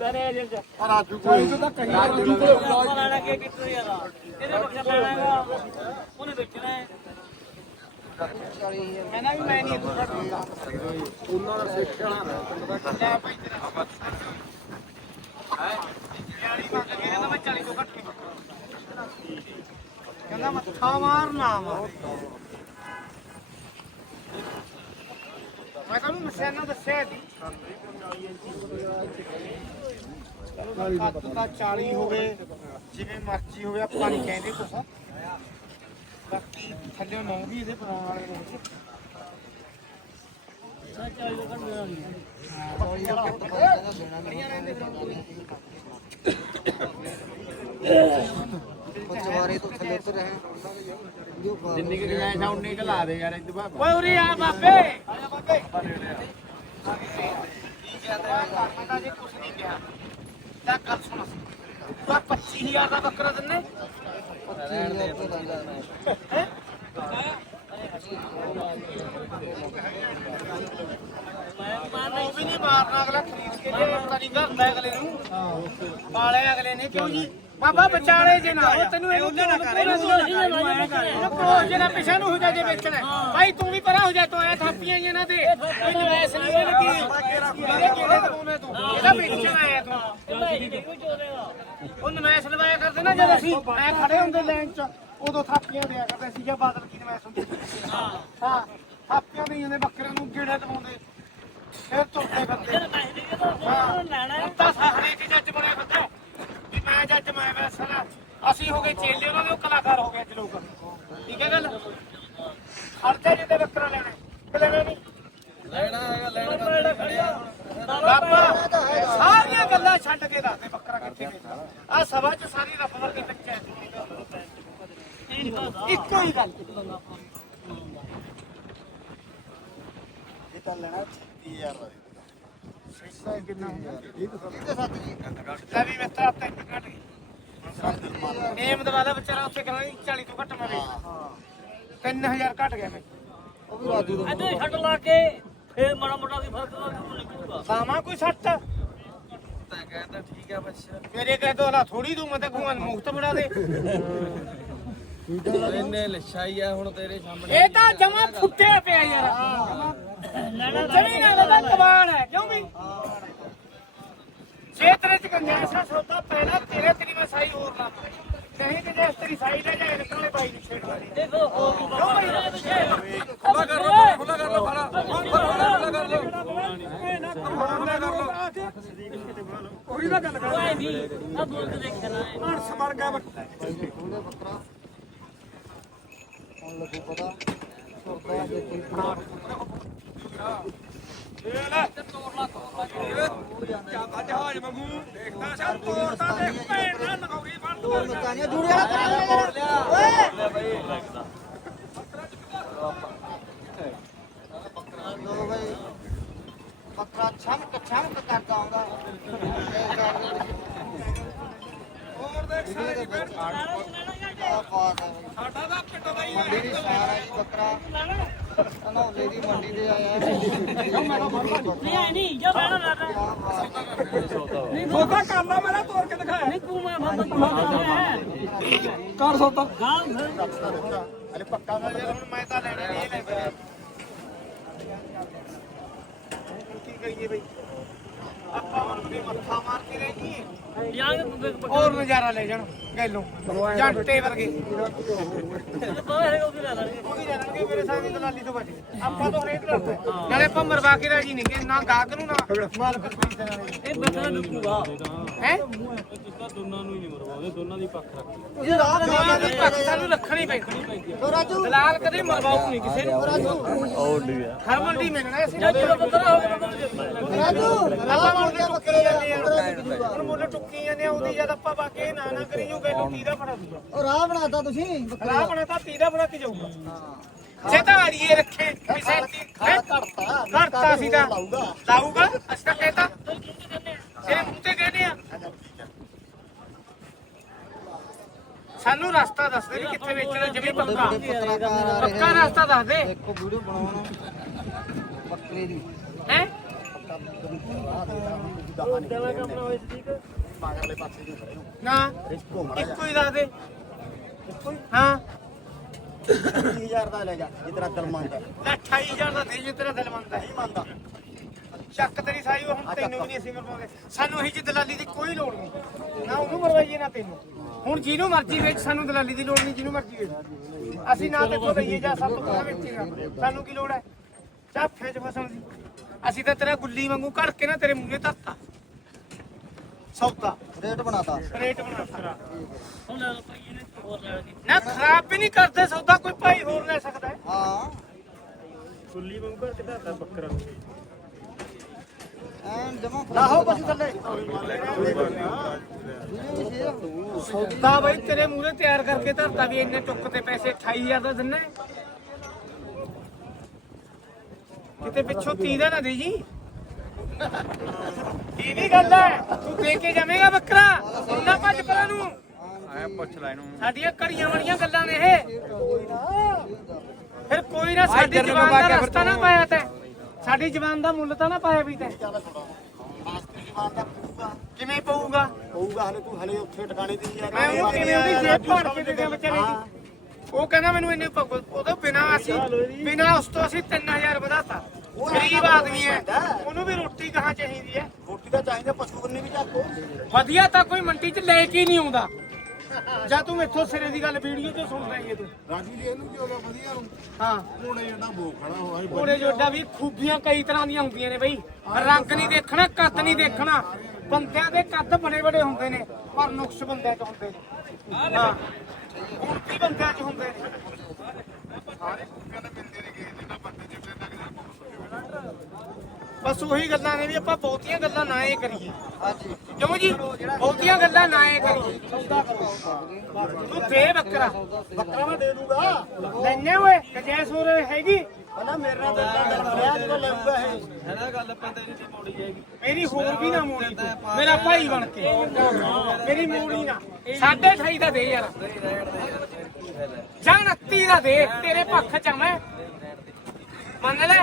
ਰਾਜੂ ਕੋਈ ਰਾਜੂ ਕੋਈ ਲੈਣਾ ਕੀ ਕਿੱਥੋਂ ਯਾਰ ਇਹਦੇ ਬੱਕਰਾ ਲੈਣਾ ਹੈਗਾ? ਉਹਨੇ ਵੇਚਣਾ ਹੈ। ਕਹਿੰਦਾ ਵੀ ਮੈਂ ਨਹੀਂ ਉਹਨਾਂ ਦਾ ਸਿੱਖਣਾ ਲੈ ਭਾਈ ਤੇਰਾ ਹੈ 40 ਮੰਗ ਕੇ ਕਹਿੰਦਾ ਮੈਂ 40 ਤੋਂ ਘੱਟ ਨਹੀਂ। ਕਹਿੰਦਾ ਮੱਥਾ ਮਾਰ ਨਾ ਮਾਰ ਮੈਂ ਤੁਹਾਨੂੰ ਨਿਸ਼ਾਨਾ ਦੱਸਿਆ ਸੀ। ਕੱਦ ਦਾ 40 ਹੋਵੇ ਜਿਵੇਂ ਮਰਜ਼ੀ ਹੋਵੇ ਆਪਾਂ ਨਹੀਂ ਕਹਿੰਦੇ ਕੁਛ। ਬਾਕੀ ਥੱਲੇ ਨੌ ਵੀ ਇਹਦੇ ਬਣਾਉਣ ਵਾਲੇ ਨੇ ਚਵਾਰੇ ਤੋਂ ਥੱਲੇ ਉਤਰ ਰਹੇ ਜਿੰਨੀ ਕਿ ਗਾਇ ਸਾ ਉਨੀ ਕ ਲਾ ਦੇ ਯਾਰ ਇਦੋਂ ਬਾਅਦ ਓਏ ਉਰੇ ਆ ਬਾਬੇ। ਆ ਜਾ ਬਾਬੇ ਠੀਕ ਹੈ ਤੇ ਮੈਂ ਜੀ ਕੁਛ ਨਹੀਂ ਕਿਹਾ ਤਾਂ ਗੱਲ ਸੁਣ ਤੂੰ ਆਹ 25000 ਦਾ ਬੱਕਰਾ ਦਿੰਨੇ ਉਹ ਵੀ ਨਹੀਂ ਮਾਰਨਾ ਅਗਲਾ ਖਰੀਦ ਕੇ ਜੇ ਪਤਾ ਨਹੀਂ ਘਰਦਾ ਅਗਲੇ ਨੂੰ। ਪਾਲੇ ਅਗਲੇ ਨੇ ਕਿਉਂ ਜੀ? ਬਾਬਾ ਵਿਚਾਲੇ ਜੇ ਨਾ ਉਹ ਤੈਨੂੰ ਇਹਨੂੰ ਨਾ ਕਰੇ ਇਹਨੂੰ ਜਿਹੜਾ ਪਿਛਾ ਨੂੰ ਹੋ ਜਾ ਜੇ ਵੇਚਣਾ ਭਾਈ ਤੂੰ ਵੀ ਪਰਾਂ ਹੋ ਜਾ ਤੂੰ ਐ ਥਾਪੀਆਂ ਹੀ ਇਹਨਾਂ ਦੇ। ਕੋਈ ਨਵੈਸ ਨਹੀਂ ਇਹ ਲੱਗੀ ਇਹਦੇ ਕਿਹੜੇ ਦਵਾਉਣੇ ਤੂੰ? ਇਹਦਾ ਵੇਚਣ ਆਇਆ ਤੂੰ। ਉਹ ਨਵੈਸ ਲਵਾਇਆ ਕਰਦੇ ਨਾ ਜਦ ਅਸੀਂ ਐ ਖੜੇ ਹੁੰਦੇ ਲਾਈਨ 'ਚ ਉਦੋਂ ਥਾਪੀਆਂ ਦਿਆ ਕਰਦੇ ਸੀ ਜਾਂ ਬਾਦਲ ਕੀ ਨਵੈਸ ਹੁੰਦੀ ਸੀ। ਹਾਂ। ਥਾਪੀਆਂ ਦੇਈਆਂ ਨੇ ਬੱਕਰਿਆਂ ਨੂੰ ਗੇੜੇ ਦਵਾਉਂਦੇ। ਫਿਰ ਤੁਰਦੇ ਫਿਰਦੇ ਹਾਂ ਤਾਂ ਸਾਹਰੇ ਚ ਜੱਜ ਬਣਿਆ ਫਿਰਦਾ ਵੀ ਮੈਂ ਜੱਜ ਮੈਂ ਵੈਸਾ ਅਸੀਂ ਹੋ ਗਏ ਚੇਲੇ ਉਹਨਾਂ ਦੇ ਉਹ ਕਲਾਕਾਰ ਹੋ ਗਏ ਅੱਜ ਲੋਕ ਠੀਕ ਹੈ ਗੱਲ ਖਰਚੇ ਜਿਹਦੇ ਬੱਕਰਾ ਲੈਣਾ ਕਿ ਲੈਣਾ ਨਹੀਂ ਲੈਣਾ ਹੈਗਾ ਲੈਣਾ ਬਾਬਾ ਸਾਰੀਆਂ ਗੱਲਾਂ ਛੱਡ ਕੇ ਦੱਸ ਦੇ ਬੱਕਰਾ ਕਿੱਥੇ ਵੇਚਦਾ ਆ ਸਭਾ ਚ ਸਾਰੀ ਰਫਲ ਕੇ ਬੱਚਾ ਇੱਕੋ ਹੀ ਗੱਲ। ਇਹ ਤਾਂ ਲੈਣਾ 30000 ਦਾ ਸੈਸਾ ਕਿੰਨਾ ਹੁੰਦਾ? ਇਹ ਤਾਂ ਸੱਤ ਜੀ। ਲੈ ਵੀ ਮਿੱਤਰਾ ਤਿੰਨ ਘਟ ਗਈ। ਨੇਮ ਦਵਾਲਾ ਵਿਚਾਰਾ ਉੱਥੇ ਕਹਿੰਦਾ 40 ਤੋਂ ਘੱਟ ਮਰੇ। 3000 ਘਟ ਗਿਆ ਮੈਂ ਉਹ ਵੀ ਰਾਜੂ ਦਾ ਅੱਧੇ ਛੱਡ ਲਾ ਕੇ ਫੇਰ ਮਾੜਾ ਮੋਟਾ ਦੀ ਫ਼ਰਕ ਨਿਕਲੂਗਾ। ਸਾਵਾ ਕੋਈ ਸੱਟ? ਤਾਂ ਕਹਿੰਦਾ ਠੀਕ ਆ ਬੱਚਾ ਮੇਰੇ ਕਹਿ ਦੋ ਲਾ ਥੋੜੀ ਦੂੰ ਮੈਂ ਤਾਂ ਮੁਕਤ ਬਣਾ ਦੇ। ਇਹਨੇ ਲਿਸ਼ਾਈ ਆ ਹੁਣ ਤੇਰੇ ਸਾਹਮਣੇ। ਇਹ ਤਾਂ ਜਮਾ ਫੁੱਟਿਆ ਪਿਆ ਯਾਰ। ਜਮੀ ਨਾਲ ਦਾ ਕਬਾੜ ਹੈ ਕਿਉਂ ਵੀ? ਜੇ ਤੇਰੇ ਚ ਗੰਜਾਇਸ਼ ਸੌਦਾ ਪਹਿਲਾਂ ਤੇਰੇ ਤੇਰੀ ਮੈਂ ਸਾਈ ਹੋਰ ਲਾ ਨਹੀਂ ਤੇ ਜੇ ਤੇਰੀ ਸਾਈ ਲੈ ਜਾਏ ਨਿਕਲੇ ਬਾਈ ਨੂੰ ਛੇੜ ਵਾਲੀ ਦੇਖੋ ਹੋ ਗਈ ਖੁੱਲਾ ਕਰ ਲੋ ਖੁੱਲਾ ਕਰ ਲੋ ਫੜਾ ਖੁੱਲਾ ਕਰ ਲੋ ਉਹੀ ਦਾ ਗੱਲ ਕਰ। ਨਹੀਂ ਆ ਬੋਲ ਕੇ ਦੇਖਣਾ ਹੈ ਹਰਸ ਮਰ ਗਿਆ ਬੱਕਰਾ ਉਹਨੇ ਬੱਕਰਾ ਹੁਣ ਲੱਗੂ ਪਤਾ ਸੁਰਤਾ ਦੇ ਕੋਈ ਚਾਬਾ ਜਹਾਜ਼ ਵਾਂਗੂ ਦੇਖਦਾ ਸਾ ਤੋੜਦਾ ਤੇ ਭੈਣ ਦਾ ਨਗੌਰੀ ਬਣ ਤੋੜ ਮਕਾਨੀਆਂ ਜੁੜਿਆ ਕਰਾਂਗੇ ਓਏ। ਲੋ ਬਈ ਬੱਕਰਾ ਛਮਕ ਛਮਕ ਕਰਦਾ ਆਉਂਦਾ ਹੋਰ ਦੇਖ ਸਾਰੇ ਦੀ ਭੈਣ ਆ ਬਾਤ ਹੈ ਬਈ। ਸਾਡਾ ਦਾ ਪਿੰਡ ਦਾ ਹੀ ਮੰਡੀ ਦੀ ਸਾਰ ਹੈ ਜੀ ਬੱਕਰਾ ਅਨੌਲੇ ਦੀ ਮੰਡੀ ਦੇ ਆਇਆ ਨਹੀਂ ਨਹੀਂ ਜੋ ਬਹਿਣਾ ਲੜਨਾ ਸੌਦਾ ਕਰ ਲਾ ਮੇਰਾ ਤੋੜ ਕੇ ਦਿਖਾਇਆ ਨਹੀਂ ਤੂੰ ਮੈਂ ਬਾਬਾ ਕਰ ਸੌਦਾ ਅਰੇ ਪੱਕਾ ਨਾ ਯਾਰ ਹੁਣ ਮੈਂ ਤਾਂ ਲੈਣਾ ਨਹੀਂ ਇਹ ਲੈ ਕੇ ਕੀ ਕਰੀਏ ਬਈ? ਆਪਾਂ ਹੁਣ ਵੀ ਮੱਥਾ ਮਾਰ ਕੇ ਰਹਿ ਜੀਏ ਹੋਰ ਨਜ਼ਾਰਾ ਲੈ ਜਾਣ ਗੈਲੋਂ। ਜੰਟੇ ਵਰਗੇ। ਉਹ ਵੀ ਲੈ ਲੈਣਗੇ ਮੇਰੇ ਸਾਹਮਣੇ ਦਲਾਲੀ ਤੋਂ ਬਚ ਗਏ। ਆਪਾਂ ਤਾਂ ਹਰੇਕ ਲੜਦਾ ਨਾਲੇ ਆਪਾਂ ਮਰਵਾ ਕੇ ਰਾਜੀ ਨਹੀਂ ਕਿ ਨਾ ਗਾਹਕ ਨੂੰ ਨਾ ਮਾਲਕ ਵਾਲੇ ਇਹ ਬੱਕਰਾ ਲੁੱਟੂਗਾ ਹੈ? ਦੋਨਾਂ ਨੂੰ ਹੀ ਨਹੀਂ ਮਰਵਾਉਂਦੇ ਦੋਨਾਂ ਦੀ ਪੱਖ ਰੱਖ ਇਹ ਰਾਤ ਦੋਨਾਂ ਦੀ ਪੱਖ ਸਾਨੂੰ ਰੱਖਣੀ ਪੈਣੀ ਹੋ ਰਾਜੂ? ਦਲਾਲ ਕਦੇ ਮਰਵਾਉ ਨਹੀਂ ਕਿਸੇ ਨੂੰ। ਹਰ ਮੰਡੀ ਮਿਲਣਾ ਅਸੀਂ। ਰਾਜੂ ਆਪਾਂ ਮੁੱਲ ਟੁੱਕੀ ਜਾਂਦੇ ਆ। ਹੁਣ ਮੁੱਲ ਟੁੱਕੀ ਜਾਂਦੇ ਆ ਉਹਦੀ ਜਦ ਆਪਾਂ ਬਾਕੀ ਨਾ ਨਾ ਕਰੀ ਜੂ ਗੈਲੋ ਤੀ ਦਾ ਬਣਾ ਦੂਗਾ ਉਹ ਰਾਹ ਬਣਾਤਾ ਤੁਸੀਂ? ਰਾਹ ਬਣਾ ਤਾਂ ਤੀ ਦਾ ਬਣਾ ਕੇ ਜਾਊਗਾ। ਜੇ ਤਾਂ ਅੜੀਏ ਰੱਖੇ ਵੀ ਸੈਂਤੀ ਘੜਤਾ ਘੜਤਾ ਸੀ ਤਾਂ ਲਾਊਗਾ ਤਾਂ ਕਹਿੰਦਾ ਤੇਰੇ ਮੂੰਹ ਤੇ ਕਹਿੰਦੇ ਆ ਸਾਨੂੰ ਰਸਤਾ ਦੱਸ ਦੇ ਵੀ ਕਿੱਥੇ ਵੇਚਣਾ ਜਿਵੇਂ ਪੱਕਾ ਪੱਤਰਕਾਰ ਆ ਰਹੇ ਪੱਕਾ ਰਸਤਾ ਦੱਸ ਦੇ। ਦੇਖੋ ਵੀਡੀਓ ਬਣਾਉਣ। ਬੱਕਰੇ ਦੀ। ਹੈ? ਮਗਰਲੇ ਪਾਸੇ ਨੂੰ ਖੜੇ ਹੋ। ਨਾ ਰਿਸਕੋ ਮੜਾ ਇੱਕੋ ਹੀ ਦੱਸ ਦੇ। ਹਾਂ? 20000 ਦਾ ਲੈ ਜਾ ਜੇ ਤੇਰਾ ਦਿਲ ਮੰਗਦਾ ਲੈ 28000 ਦਾ ਦੇ ਜੇ ਤੇਰਾ ਦਿਲ ਮੰਨਦਾ। ਨਹੀਂ ਮੰਨਦਾ। ਚੱਕ ਤੇਰੀ ਸਾਈ ਉਹ ਹੁਣ ਤੈਨੂੰ ਵੀ ਨਹੀਂ ਅਸੀਂ ਮਰਵਾਉਂਦੇ। ਸਾਨੂੰ ਇਹੀ ਜੀ ਦਲਾਲੀ ਦੀ ਕੋਈ ਲੋੜ ਨਹੀਂ। ਨਾ ਉਹਨੂੰ ਮਰਵਾਈਏ ਨਾ ਤੈਨੂੰ। ਹੁਣ ਜਿਹਨੂੰ ਮਰਜ਼ੀ ਵੇਚ ਸਾਨੂੰ ਦਲਾਲੀ ਦੀ ਲੋੜ ਨਹੀਂ ਜਿਹਨੂੰ ਮਰਜ਼ੀ ਵੇਚ। ਅਸੀਂ ਨਾ ਦੇਖੋ ਲਈਏ ਜਾਂ ਸਭ ਤੋਂ ਪਹਿਲਾਂ ਵੇਚੇਗਾ ਸਾਨੂੰ ਕੀ ਲੋੜ ਹੈ? ਚਾਫੇ ਚ ਫਸਣ ਦੀ ਅਸੀਂ ਤਾਂ ਤੇਰਾ ਗੁੱਲੀ ਵਾਂਗੂ ਘੜ ਕੇ ਨਾ ਤੇਰੇ ਮੂਹਰੇ ਧਰਤਾ। ਸੌਦਾ ਰੇਟ ਬਣਾਤਾ। ਰੇਟ ਬਣਾ ਨਾ ਖਰਾਬ ਵੀ ਨਹੀਂ ਕਰਦੇ ਸੌਦਾ ਕੋਈ ਭਾਈ ਹੋਰ ਲੈ ਸਕਦਾ ਹੈ। ਹਾਂ। ਗੁੱਲੀ ਵਾਂਗੂ ਘੜ ਕੇ ਧਰਤਾ ਬੱਕਰਾ। ਐਨ ਜਮਾ ਲਾਹੋ ਬਸ ਥੱਲੇ। ਸੌਦਾ ਬਈ ਤੇਰੇ ਮੂਹਰੇ ਤਿਆਰ ਕਰਕੇ ਧਰਤਾ ਵੀ ਇੰਨੇ ਟੁੱਕ ਤੇ ਪੈਸੇ 28000 ਦਾ ਦਿੰਨੇ ਕਿਤੇ ਪਿੱਛੋਂ 30 ਦਾ ਨਾ ਦੇ ਜੀ ਇਹ ਵੀ ਗੱਲ ਹੈ ਤੂੰ ਦੇ ਕੇ ਜਾਵੇਂਗਾ ਬੱਕਰਾ ਉਹਨਾਂ ਭੱਜ ਪਰਾਂ ਨੂੰ। ਆਇਆ ਪੁੱਛ ਲੈ ਇਹਨੂੰ। ਸਾਡੀਆਂ ਘੜੀਆਂ ਵਾਲੀਆਂ ਗੱਲਾਂ ਨੇ ਇਹ। ਫਿਰ ਕੋਈ ਨਾ ਸਾਡੀ ਇੱਧਰ ਨੂੰ ਜ਼ਬਾਨ ਬਾਕੀ ਦਾ ਰਸਤਾ ਨਾ ਪਾਇਆ ਤੈਂ। ਸਾਡੀ ਜ਼ਬਾਨ ਦਾ ਮੁੱਲ ਤਾਂ ਨਾ ਪਾਇਆ ਵੀ ਤੈਂ। ਕਿਵੇਂ ਪਊਗਾ? ਹੋਊਗਾ ਹਲੇ ਤੂੰ ਹਲੇ ਉੱਥੇ ਟਿਕਾਣੇ ਹੀ ਆ। ਮੈਂ ਉਹ ਕਿਵੇਂ ਉਹਦੀ ਜੇਬ ਭਰ ਕੇ ਦੇ ਦਿਆਂ ਵਿਚਾਰੇ ਦੀ। ਉਹ ਕਹਿੰਦਾ ਮੈਨੂੰ ਇੰਨੇ ਪਗ- ਉਹਦੇ ਬਿਨਾ ਅਸੀਂ ਬਿਨਾ ਉਸ ਤੋਂ ਅਸੀਂ 3000 ਵਧਾਤਾ। ਗਰੀਬ ਆਦਮੀ ਹੈ। ਉਹਨੂੰ ਵੀ ਰੋਟੀ ਕਹਾਂ ਚਾਹੀਦੀ ਹੈ? ਰੋਟੀ ਤਾਂ ਚਾਹੀਦਾ ਪਸ਼ੂ ਬੰਨੇ ਵੀ ਚੱਕੋ ਵਧੀਆ ਤਾਂ ਕੋਈ ਮੰਡੀ 'ਚ ਲੈ ਕੇ ਨਹੀਂ ਆਉਂਦਾ। ਜਾਂ ਤੂੰ ਇੱਥੋਂ ਸਿਰੇ ਦੀ ਗੱਲ ਵੀਡੀਓ 'ਚ ਸੁਣਦਾ ਹੀ ਹੈ ਤੂੰ? ਰਾਜੀ ਜੀ ਇਹਨੂੰ ਕੀ ਹੋ ਗਿਆ ਵਧੀਆ ਨੂੰ? ਹਾਂ। ਕੋੜੇ ਜਿਹੜਾ ਬੋ ਖੜਾ ਹੋਇਆ ਸੀ ਘੋੜੇ ਜੋਡਾ ਵੀ ਖੂਬੀਆਂ ਕਈ ਤਰ੍ਹਾਂ ਦੀਆਂ ਹੁੰਦੀਆਂ ਨੇ ਬਈ। ਰੰਗ ਨਹੀਂ ਦੇਖਣਾ ਕੱਦ ਨਹੀਂ ਦੇਖਣਾ। ਬੰਦਿਆਂ ਦੇ ਕੱਦ ਬੜੇ ਬੜੇ ਹੁੰਦੇ ਨੇ ਪਰ ਨੁਕਸ ਬੰਦਿਆਂ 'ਚ ਹੁੰਦੇ ਨੇ। ਹਾਂ। ਕੀ ਬੰਦਿਆਂ 'ਚ ਹੁੰਦੇ ਨੇ। ਬਸ ਉਹੀ ਗੱਲਾਂ ਨੇ ਵੀ ਆਪਾਂ ਬਹੁਤੀਆਂ ਗੱਲਾਂ ਨਾ ਇਹ ਕਰੀਏ। ਹਾਂਜੀ। ਕਿਉਂ ਜੀ? ਬਹੁਤੀਆਂ ਗੱਲਾਂ ਨਾ ਇਹ ਕਰੀਏ। ਤੂੰ ਦੇ ਬੱਕਰਾ। ਬੱਕਰਾ ਮੈਂ ਦੇ ਦੂੰਗਾ। ਲੈਣੇ ਓਏ ਕਜੈਸ ਹੋਰ ਹੈਗੀ? ਪਹਿਲਾਂ ਮੇਰੇ ਨਾਲ ਦਿਲ ਦਾ ਦਿਲ ਬਣਿਆ ਜਦੋਂ ਲੈਊਗਾ ਇਹ। ਮੇਰੀ ਹੋਰ ਵੀ ਨਾ ਮੋੜੀ ਮੇਰਾ ਭਾਈ ਬਣ ਕੇ। ਮੇਰੀ ਮੋੜੀ ਨਾ। ਸਾਢੇ ਅਠਾਈ ਦਾ ਦੇ ਯਾਰ। ਜਾਂ 29 ਦਾ ਦੇ। ਤੇਰੇ ਪੱਖ ਚ ਮੈਂ। ਮੰਨ ਲੈ।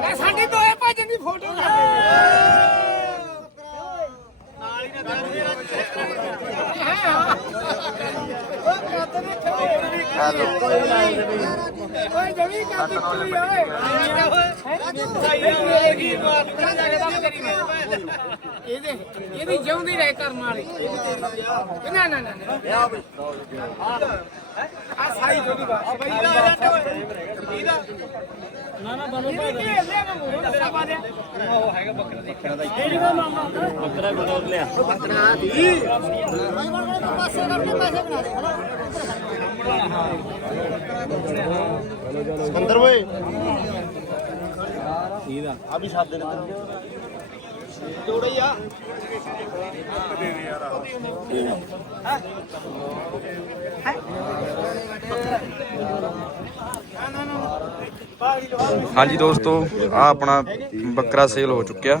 ਇਹ ਸਾਡੀ ਦੋਏ ਭਾਜਨ ਦੀ ਫੋਟੋ ਨਾਲ ਹੀ ਨਾ ਉਹ ਕੱਦ ਨੇ ਖੜੀ ਓਏ ਜਮੀ ਕੱਦ ਚੁਈ ਓਏ ਓਏ ਕੀ ਬਾਤ ਕਰੀ ਮੈਂ ਇਹਦੇ ਇਹਦੀ ਜਿਉਂਦੀ ਰਹਿ ਕਰਮ ਵਾਲੀ ਨਾ ਨਾ ਨਾ ਆ ਸਾਈ ਥੋੜੀ ਬਾਤ ਬਈ ਦਾ ਜੱਟ ਓਏ ਇਹਦਾ ਨਾ ਨਾ ਬਨੋ ਭਾਈ ਕੀ ਲੈ ਮੈਂ ਮੂਰੋਂ ਦੱਸਾ ਪਾ ਦਿਆ ਉਹ ਹੈਗਾ ਬੱਕਰਾ ਦੇਖਿਆ ਦਾ ਇਹ ਦਾ ਮਾਮਾ ਬੱਕਰਾ ਕੋਲ ਲਿਆ ਬੱਕਰਾ ਦੀ ਅੰਦਰ ਓਏ। ਇਹਦਾ ਆ ਵੀ ਸਾਦੇ ਨੇ ਤੋੜੇ ਆ। ਹਾਂਜੀ ਦੋਸਤੋ ਆ ਆਪਣਾ ਬੱਕਰਾ ਸੇਲ ਹੋ ਚੁੱਕਿਆ।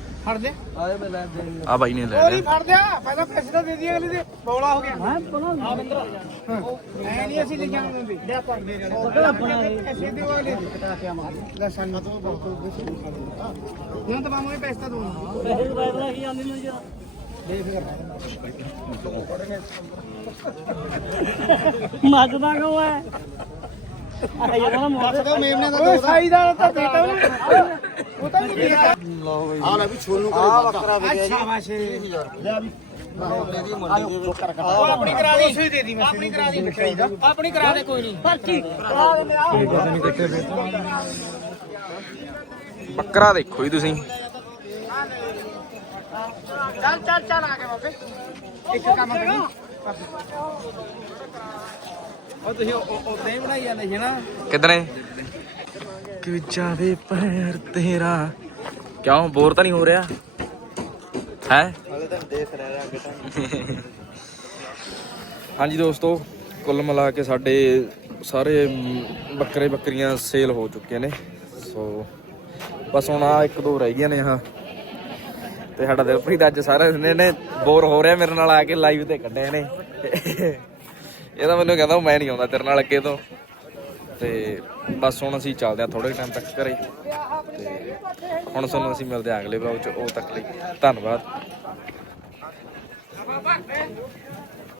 ਫੜ ਲੈ ਆ ਬਾਈ ਨੇ ਲੈ ਹੀ ਲਿਆ। ਫੜ ਦਿਆ ਪਹਿਲਾਂ ਪੈਸੇ ਤਾਂ ਦੇ ਦਿਆ ਅਗਲੇ ਦੇ ਬੌਲਾ ਹੋ ਗਿਆ। ਹਾਂ ਹਾਂ। ਬੰਦਰਾ ਐ ਨਹੀਂ ਅਸੀਂ ਲੈ ਜਾਵਾਂਗੇ ਦੇ ਆਪਾਂ ਦੇ ਪੈਸੇ ਦੇ। ਵਾਲੇ ਲੈ ਸਾਨੂੰ। ਤਾਂ ਬਹੁਤ ਨਾ ਤਾਂ ਮਾਮੂ ਨੇ ਪੈਸੇ ਤਾਂ ਦੋ ਮੱਜਦਾ ਕਿਉਂ ਐ ਓਏ ਸਾਈ ਦਾ ਤਾਂ ਦੇਤਾ ਉਹਨੇ ਉਹ ਤਾਂ ਨਹੀਂ ਦੇਤਾ ਆ ਲੈ ਵੀ ਛੋਲੂ ਕਰੇ ਬੱਕਰਾ ਅੱਛਾ ਵਾਸ਼ੇ ਲੈ ਵੀ ਉਹ ਆਪਣੀ ਕਰਾ ਦੇ ਉਸੇ ਦੇ ਦੀ ਮੈਂ ਆਪਣੀ ਕਰਾ ਦੀ ਬੱਕਰੀ ਦਾ ਆਪਣੀ ਕਰਾ ਦੇ ਕੋਈ ਨਹੀਂ ਪਰਚੀ ਕਰਾ ਦੇ ਆ ਬੱਕਰਾ ਦੇਖੋ ਜੀ ਤੁਸੀਂ। ਚੱਲ ਚੱਲ ਚੱਲ ਆ ਗਿਆ ਬਾਬੇ। ਇੱਕ ਕੰਮ ਕਰੀ ਉਹ ਤੁਸੀਂ ਉੱਤੇ ਹੀ ਬਣਾਈ ਜਾਂਦੇ ਸੀ ਨਾ? ਕਿਦਨੇ ਕਿ ਜਾਵੇ ਪੈਰ ਤੇਰਾ। ਕਿਉਂ? ਬੋਰ ਤਾਂ ਨਹੀਂ ਹੋ ਰਿਹਾ? ਹੈ? ਹਲੇ ਤਾਂ ਦੇਖ ਰਿਹਾ ਅੱਗੇ ਤਾਂ। ਹਾਂਜੀ ਦੋਸਤੋ ਕੁੱਲ ਮਿਲਾ ਕੇ ਸਾਡੇ ਸਾਰੇ ਬੱਕਰੇ ਬੱਕਰੀਆਂ ਸੇਲ ਹੋ ਚੁੱਕੇ ਨੇ। ਸੋ ਬਸ ਹੁਣ ਆ ਇੱਕ ਦੋ ਰਹਿ ਗਈਆਂ ਨੇ ਹਾਂ ਤੇ ਸਾਡਾ ਦਿਲਪ੍ਰੀਤ ਅੱਜ ਸਾਰੇ ਦਿਨ ਨੇ ਬੋਰ ਹੋ ਰਿਹਾ ਮੇਰੇ ਨਾਲ ਆ ਕੇ ਲਾਈਵ ਤੇ ਕੱਢਿਆ ਨੇ ਇਹ ਤਾਂ ਮੈਨੂੰ ਕਹਿੰਦਾ ਮੈਂ ਨਹੀਂ ਆਉਂਦਾ ਤੇਰੇ ਨਾਲ ਅੱਗੇ ਤੋਂ। ਤੇ ਬਸ ਹੁਣ ਅਸੀਂ ਚੱਲਦੇ ਆ ਥੋੜੇ ਟਾਈਮ ਤੱਕ ਘਰੇ। ਤੇ ਹੁਣ ਤੁਹਾਨੂੰ ਅਸੀਂ ਮਿਲਦੇ ਆ ਅਗਲੇ ਵਲੌਗ ਚ, ਉਹ ਤੱਕ ਲਈ। ਧੰਨਵਾਦ।